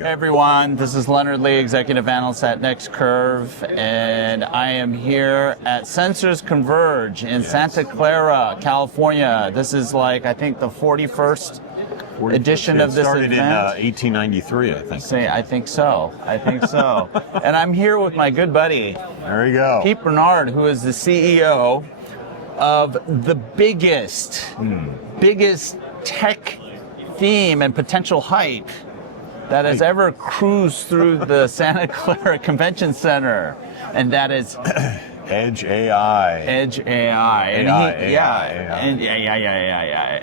go. Hey everyone, this is Leonard Lee, Executive Analyst at NextCurve, and I am here at Sensors Converge in Santa Clara, California. This is like, I think, the 41st edition of this event. Started in 1893, I think. I think so. And I'm here with my good buddy, there you go, Pete Bernard, who is the CEO of the biggest tech theme and potential hype that has ever cruised through the Santa Clara Convention Center, and that is Edge AI. Edge AI.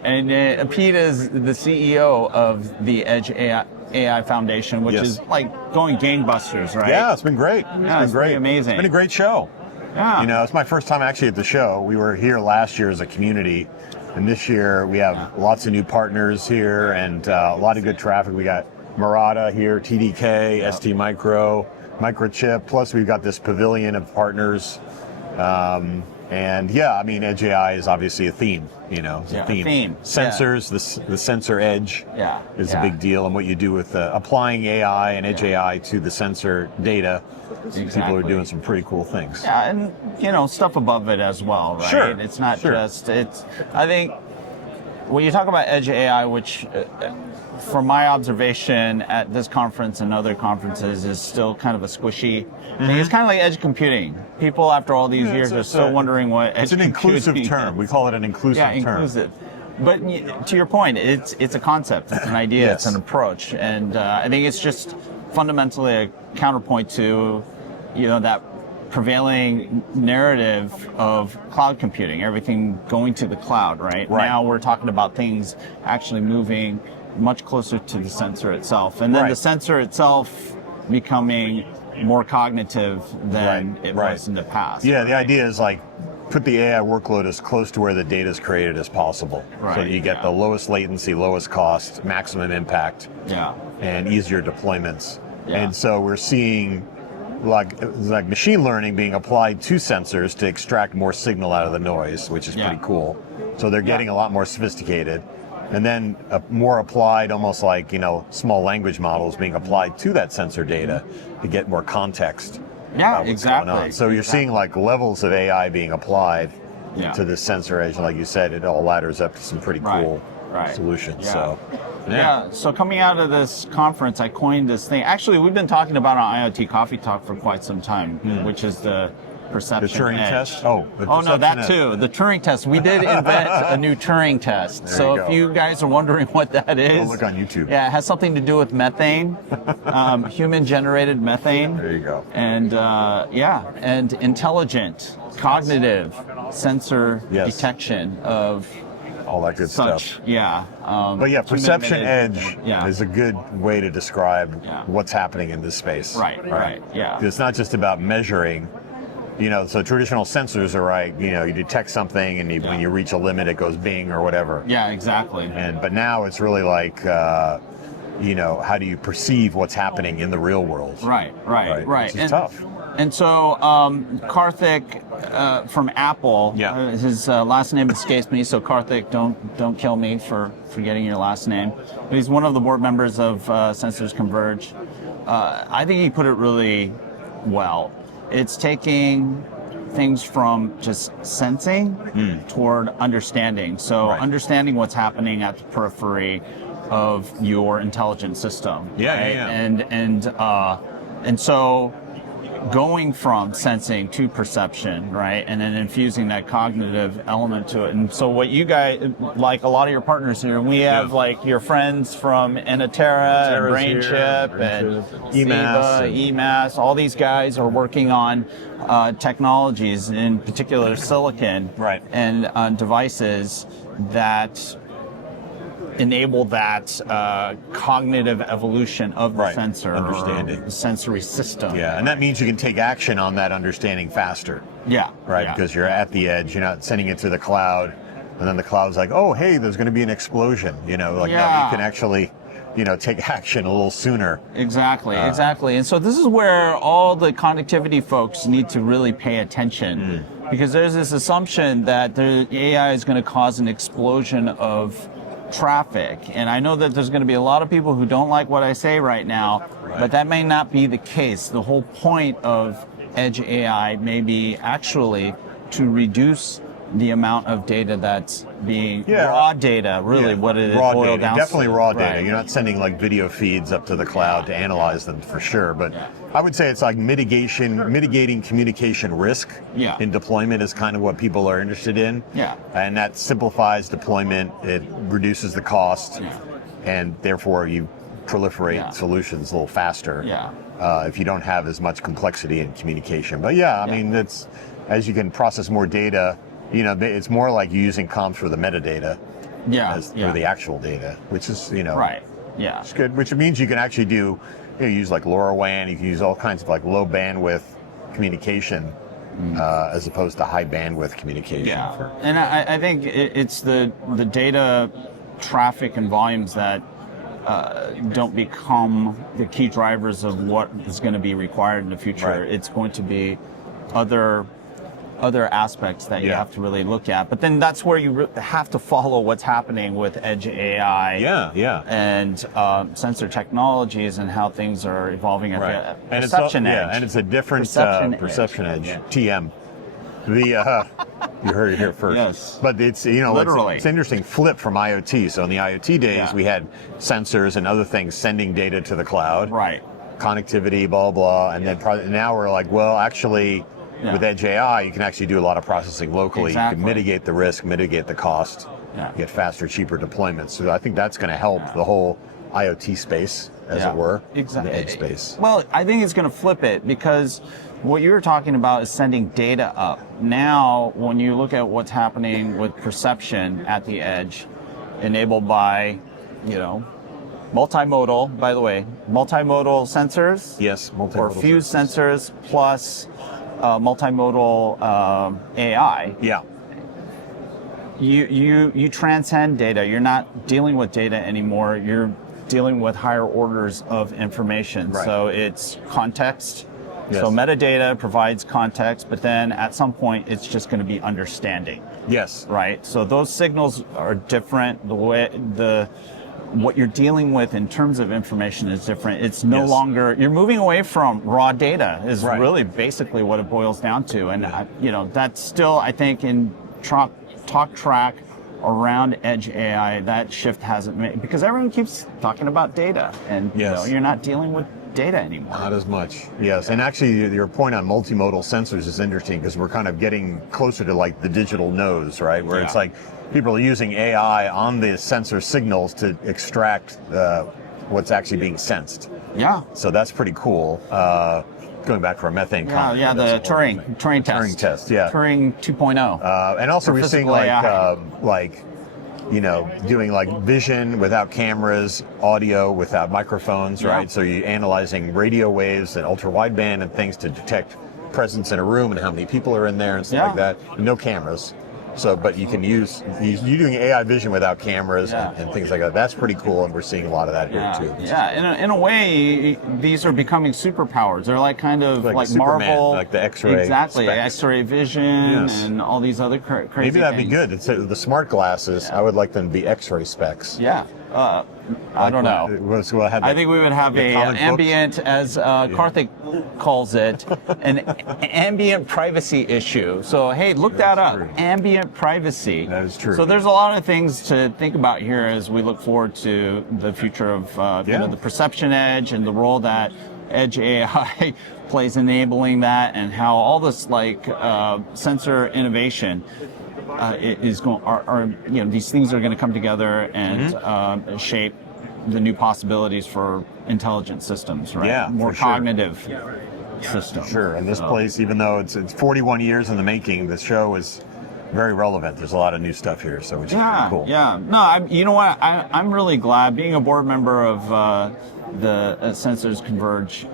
And Pete is the CEO of the Edge AI Foundation, which is like going gangbusters, right? Yeah, it's been great. It's been amazing. It's been a great show. Yeah. You know, it's my first time actually at the show. We were here last year as a community, and this year we have lots of new partners here and a lot of good traffic. We got Murata here, TDK, ST Micro, Microchip, plus we've got this pavilion of partners. And yeah, I mean, Edge AI is obviously a theme, you know, it's a theme. Sensors, the sensor edge is a big deal, and what you do with applying AI and Edge AI to the sensor data. People are doing some pretty cool things. Yeah, and you know, stuff above it as well, right? Sure. It's not just, I think when you talk about Edge AI, which from my observation at this conference and other conferences is still kind of a squishy thing. It's kind of like edge computing. People after all these years are still wondering what edge computing is. It's an inclusive term. We call it an inclusive term. Yeah, inclusive. But to your point, it's a concept, it's an idea, it's an approach. And I think it's just fundamentally a counterpoint to, you know, that prevailing narrative of cloud computing, everything going to the cloud, right? Now we're talking about things actually moving much closer to the sensor itself. And then the sensor itself becoming more cognitive than it was in the past. Yeah, the idea is like put the AI workload as close to where the data is created as possible. So that you get the lowest latency, lowest cost, maximum impact, and easier deployments. And so we're seeing like machine learning being applied to sensors to extract more signal out of the noise, which is pretty cool. So they're getting a lot more sophisticated. And then more applied, almost like, you know, small language models being applied to that sensor data to get more context. Yeah, what's going on. So you're seeing like levels of AI being applied to the sensor edge. Like you said, it all ladders up to some pretty cool solutions. So so coming out of this conference, I coined this thing. Actually, we've been talking about on IoT Coffee Talk for quite some time, which is the perception The Turing edge. test? Oh, no, that too. The Turing test. We did invent a new Turing test. So if you guys are wondering what that is, go look on YouTube. Yeah, it has something to do with methane, human-generated methane. There you go. And and intelligent, cognitive sensor detection of all that good stuff. But yeah, perception edge is a good way to describe what's happening in this space. Right. It's not just about measuring. You know, so traditional sensors are you know, you detect something and when you reach a limit, it goes bing or whatever. Yeah, exactly. But now it's really like, you know, how do you perceive what's happening in the real world? Right. Which is tough. And so Karthik from Apple, his last name escapes me, so Karthik, don't kill me for forgetting your last name. But he's one of the board members of Sensors Converge. I think he put it really well. It's taking things from just sensing toward understanding. So understanding what's happening at the periphery of your intelligent system. And so going from sensing to perception, right, and then infusing that cognitive element to it. And so what you guys, like a lot of your partners here, we have like your friends from Enatera and BrainChip and EMAS, all these guys are working on technologies, in particular silicon and devices that enable that cognitive evolution of the sensor, understanding, the sensory system. And that means you can take action on that understanding faster. Because you're at the edge, you're not sending it to the cloud, and then the cloud's like, oh, hey, there's going to be an explosion. You know, like no, you can actually, you know, take action a little sooner. Exactly. And so this is where all the connectivity folks need to really pay attention, because there's this assumption that the AI is going to cause an explosion of traffic, and I know that there's going to be a lot of people who don't like what I say right now, but that may not be the case. The whole point of Edge AI may be actually to reduce the amount of data that's being raw data, really what it raw boiled data, down definitely to. raw data. You're not sending like video feeds up to the cloud to analyze them for sure, but I would say it's like mitigating communication risk in deployment is kind of what people are interested in. And that simplifies deployment, it reduces the cost, and therefore you proliferate solutions a little faster if you don't have as much complexity in communication. But I mean, it's as you can process more data, you know, it's more like using comms for the metadata for the actual data, which is, you know, it's good, which means you can actually do, use like LoRaWAN, you can use all kinds of like low bandwidth communication as opposed to high bandwidth communication. And I think it's the data traffic and volumes that don't become the key drivers of what is going to be required in the future. It's going to be other aspects that you have to really look at. But then that's where you have to follow what's happening with Edge AI and sensor technologies and how things are evolving at the perception edge. And it's a different perception edge, TM. You heard it here first. But it's, you know, it's an interesting flip from IoT. So in the IoT days, we had sensors and other things sending data to the cloud. Connectivity, blah, blah. And then now we're like, well, actually, with Edge AI, you can actually do a lot of processing locally. You can mitigate the risk, mitigate the cost, get faster, cheaper deployments. So I think that's going to help the whole IoT space, as it were, the edge space. Well, I think it's going to flip it because what you were talking about is sending data up. Now, when you look at what's happening with perception at the edge, enabled by, you know, multimodal, by the way, multimodal sensors. Yes, multimodal or fused sensors plus multimodal AI. You transcend data. You're not dealing with data anymore. You're dealing with higher orders of information. So it's context. So metadata provides context, but then at some point it's just going to be understanding. Right. So those signals are different. The way what you're dealing with in terms of information is different. It's no longer, you're moving away from raw data is really basically what it boils down to. And, you know, that's still, I think, in talk track around Edge AI, that shift hasn't made, because everyone keeps talking about data and you know, you're not dealing with data anymore. Not as much. And actually your point on multimodal sensors is interesting because we're kind of getting closer to like the digital nose, right? Where it's like, people are using AI on the sensor signals to extract what's actually being sensed. So that's pretty cool. Going back for a methane comment. The Turing test. Turing test, Turing 2.0. And also we're seeing like, you know, doing like vision without cameras, audio without microphones, right? So you're analyzing radio waves and ultra wideband and things to detect presence in a room and how many people are in there and stuff like that. No cameras. So, but you can use, you're doing AI vision without cameras and things like that. That's pretty cool, and we're seeing a lot of that here too. In a way, these are becoming superpowers. They're like kind of like Superman, Marvel, like the X-ray, X-ray vision, and all these other crazy Maybe that'd things. be good. It's the smart glasses. I would like them to be X-ray specs. I don't know. I think we would have a ambient, as Karthik calls it, an ambient privacy issue. So hey, look that up. True. Ambient privacy. That is true. So there's a lot of things to think about here as we look forward to the future of you know, the perception edge and the role that Edge AI plays enabling that, and how all this like sensor innovation is going. Are you know, these things are going to come together and shape the new possibilities for intelligent systems, right? More cognitive systems. And this place, even though it's 41 years in the making, the show is very relevant. There's a lot of new stuff here, so which is pretty cool. No, you know what? I'm really glad being a board member of the Sensors Converge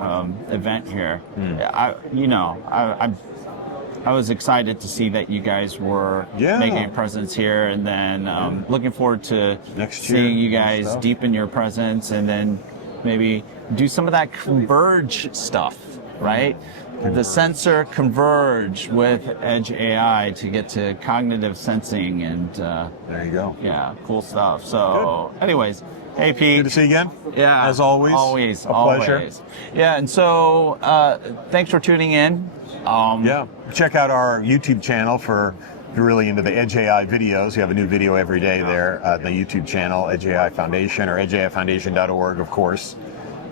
event here. I was excited to see that you guys were making a presence here, and then looking forward to seeing you guys deepen your presence, and then maybe do some of that converge stuff. right? The sensor converge with edge AI to get to cognitive sensing, and There you go. yeah, cool stuff. So, anyways, hey Pete. Good to see you again. Yeah, As always. always, a pleasure. always. Yeah, and so thanks for tuning in. Yeah, check out our YouTube channel if you're really into the Edge AI videos. We have a new video every day there at the YouTube channel, Edge AI Foundation, or edgeaifoundation.org, of course,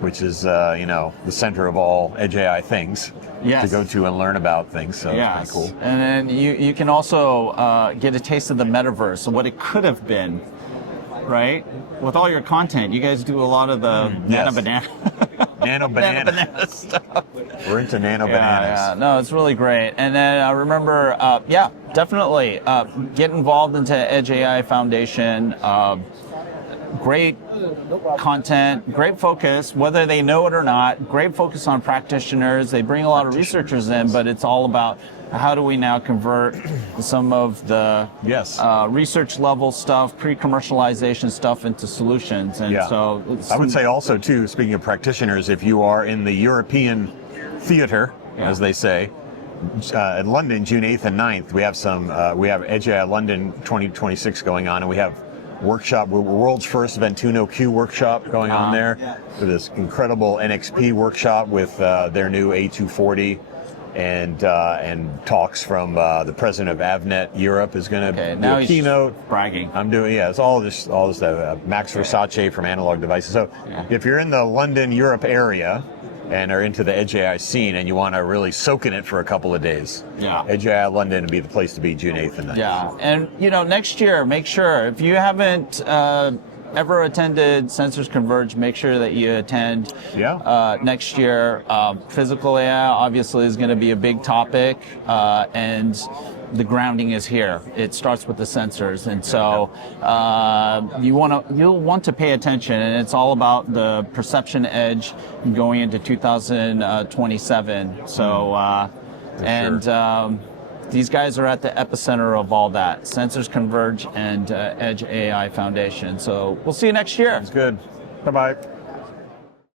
which is the center of all Edge AI things Yes. to go to and learn about things. So Yes. it's pretty cool. And then you can also get a taste of the metaverse, what it could have been, right? With all your content, you guys do a lot of the nano yes. banana. Nano Nano banana. banana stuff. We're into nano Yeah, bananas. yeah. No, it's really great. And then remember, definitely get involved into Edge AI Foundation. Great content, great focus, whether they know it or not, great focus on practitioners. They bring a lot of researchers in, but it's all about how do we now convert some of the Yes. research level stuff, pre-commercialization stuff into solutions. And Yeah. so I would say also, too, speaking of practitioners, if you are in the European theater, as they say, in London, June 8th and 9th, we have Edge AI London 2026 going on, and we have world's first Ventuno Q workshop going on there, for this incredible NXP workshop with their new A240, and talks from the president of Avnet Europe is going to do a keynote. Bragging. I'm doing, it's all this Max Versace from Analog Devices. So if you're in the London, Europe area and are into the Edge AI scene and you want to really soak in it for a couple of days, Edge AI London would be the place to be June 8th and 9th. Yeah, and next year, make sure, if you haven't ever attended Sensors Converge, make sure that you attend next year. Physical AI obviously is going to be a big topic, and the grounding is here. It starts with the sensors, and so you'll want to pay attention. And it's all about the perception edge going into 2027. So, these guys are at the epicenter of all that. Sensors Converge and Edge AI Foundation. So we'll see you next year. Sounds good. Bye-bye.